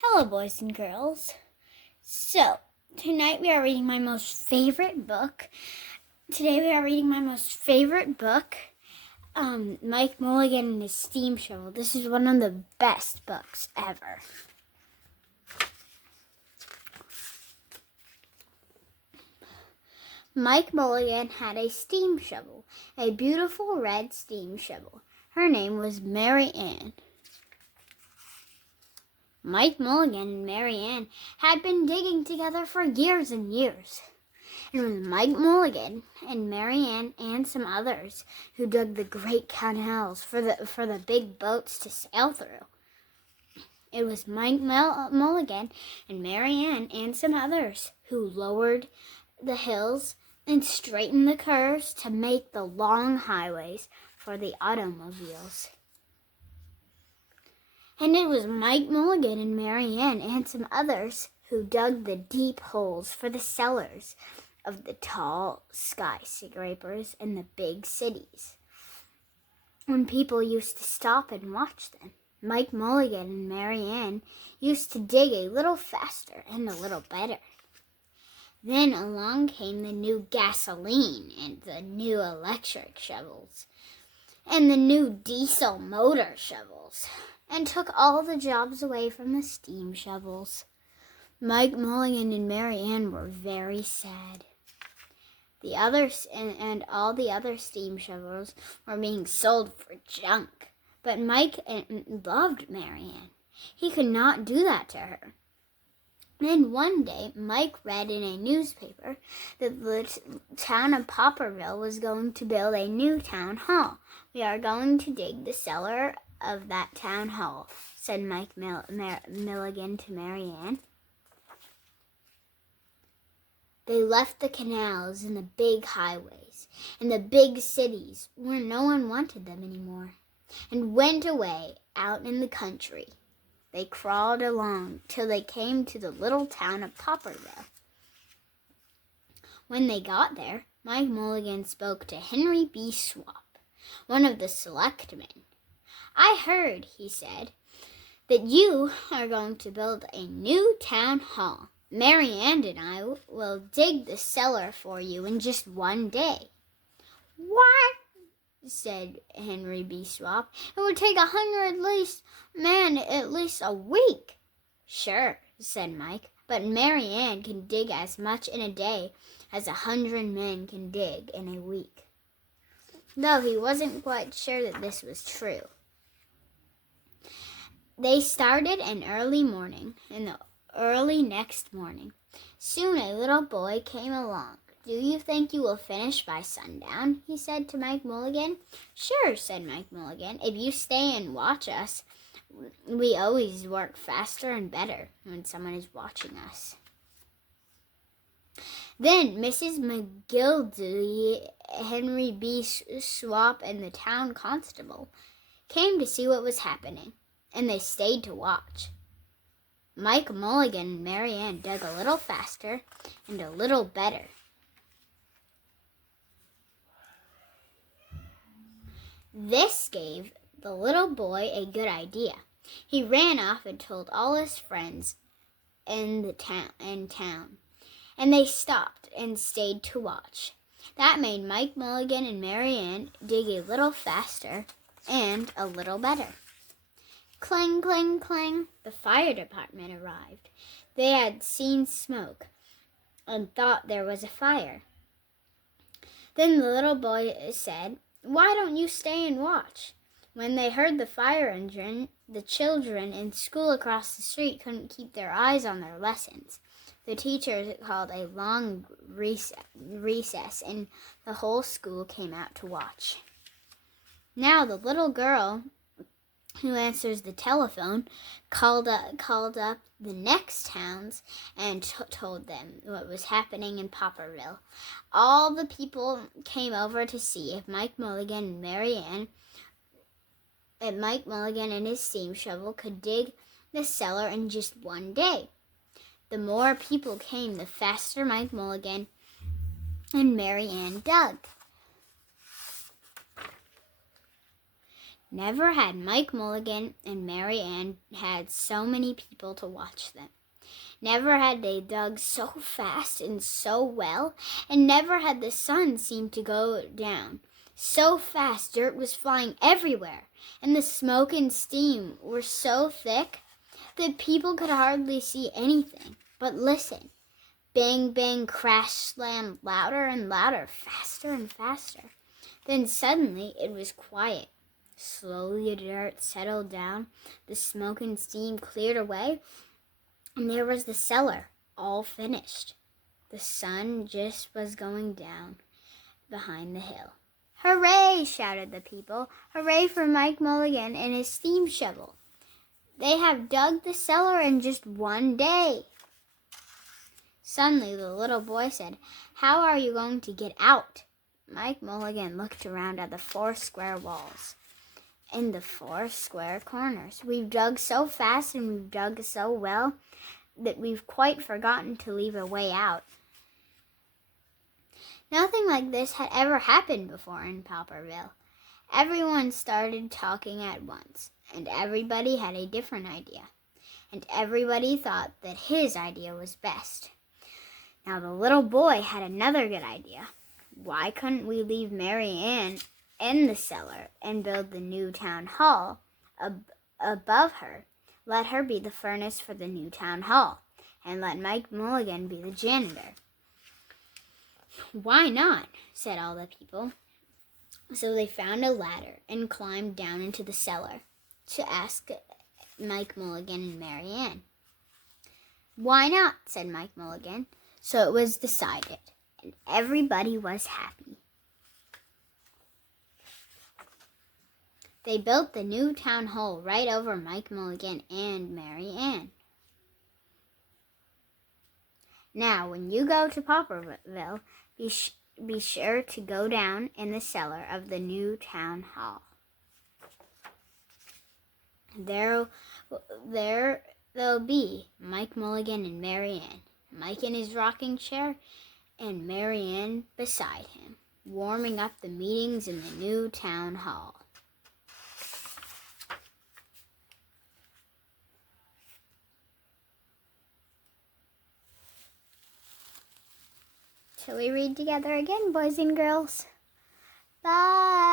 Hello, boys and girls. So, tonight we are reading my most favorite book. Today we are reading my most favorite book, Mike Mulligan and his Steam Shovel. This is one of the best books ever. Mike Mulligan had a steam shovel, a beautiful red steam shovel. Her name was Mary Ann. Mike Mulligan and Mary Ann had been digging together for years and years. It was Mike Mulligan and Mary Ann and some others who dug the great canals for the big boats to sail through. It was Mike Mulligan and Mary Ann and some others who lowered the hills and straightened the curves to make the long highways for the automobiles. And it was Mike Mulligan and Mary Ann and some others who dug the deep holes for the cellars of the tall skyscrapers in the big cities, when people used to stop and watch them. Mike Mulligan and Mary Ann used to dig a little faster and a little better. Then along came the new gasoline and the new electric shovels and the new diesel motor shovels, and took all the jobs away from the steam shovels. Mike Mulligan and Mary Ann were very sad. The others and all the other steam shovels were being sold for junk, but Mike loved Mary Ann. He could not do that to her. Then one day, Mike read in a newspaper that the town of Popperville was going to build a new town hall. "We are going to dig the cellar of that town hall," said Mike Mulligan to Mary Ann. They left the canals and the big highways and the big cities where no one wanted them anymore, and went away out in the country. They crawled along till they came to the little town of Popperville. When they got there, Mike Mulligan spoke to Henry B. Swap, one of the selectmen. "I heard," he said, "that you are going to build a new town hall. Mary Ann and I will dig the cellar for you in just one day." "What?" said Henry B. Swap. "It would take 100 men at least a week." "Sure," said Mike, "but Mary Ann can dig as much in a day as 100 men can dig in a week," though he wasn't quite sure that this was true. They started in the early next morning. Soon a little boy came along. "Do you think you will finish by sundown?" he said to Mike Mulligan. "Sure," said Mike Mulligan. "If you stay and watch us, we always work faster and better when someone is watching us." Then Mrs. McGildy, Henry B. Swap, and the town constable came to see what was happening, and they stayed to watch. Mike Mulligan and Mary Ann dug a little faster and a little better. This gave the little boy a good idea. He ran off and told all his friends in town, and they stopped and stayed to watch. That made Mike Mulligan and Mary Ann dig a little faster and a little better. Clang, clang, clang, the fire department arrived. They had seen smoke and thought there was a fire. Then the little boy said, "Why don't you stay and watch?" When they heard the fire engine, the children in school across the street couldn't keep their eyes on their lessons. The teacher called a long recess, and the whole school came out to watch. Now the little girl who answers the telephone called up the next towns and told them what was happening in Popperville. All the people came over to see if Mike Mulligan and Mary Ann, Mike Mulligan and his steam shovel could dig the cellar in just one day. The more people came, the faster Mike Mulligan and Mary Ann dug. Never had Mike Mulligan and Mary Ann had so many people to watch them. Never had they dug so fast and so well, and never had the sun seemed to go down. So fast dirt was flying everywhere, and the smoke and steam were so thick that people could hardly see anything. But listen, bang, bang, crash, slam, louder and louder, faster and faster. Then suddenly it was quiet. Slowly the dirt settled down, the smoke and steam cleared away, and there was the cellar, all finished. The sun just was going down behind the hill. "Hooray!" shouted the people. "Hooray for Mike Mulligan and his steam shovel. They have dug the cellar in just one day." Suddenly the little boy said, "How are you going to get out?" Mike Mulligan looked around at the 4 square walls and the 4 square corners. "We've dug so fast and we've dug so well that we've quite forgotten to leave a way out." Nothing like this had ever happened before in Pauperville. Everyone started talking at once, and everybody had a different idea, and everybody thought that his idea was best. Now the little boy had another good idea. Why couldn't we leave Mary Ann in the cellar and build the new town hall above her? Let her be the furnace for the new town hall, and let Mike Mulligan be the janitor. "Why not?" said all the people. So they found a ladder and climbed down into the cellar to ask Mike Mulligan and Mary Ann. "Why not?" said Mike Mulligan. So it was decided, and everybody was happy. They built the new town hall right over Mike Mulligan and Mary Ann. Now, when you go to Pauperville, be sure to go down in the cellar of the new town hall. There'll be Mike Mulligan and Mary Ann, Mike in his rocking chair, and Mary Ann beside him, warming up the meetings in the new town hall. Shall we read together again, boys and girls? Bye.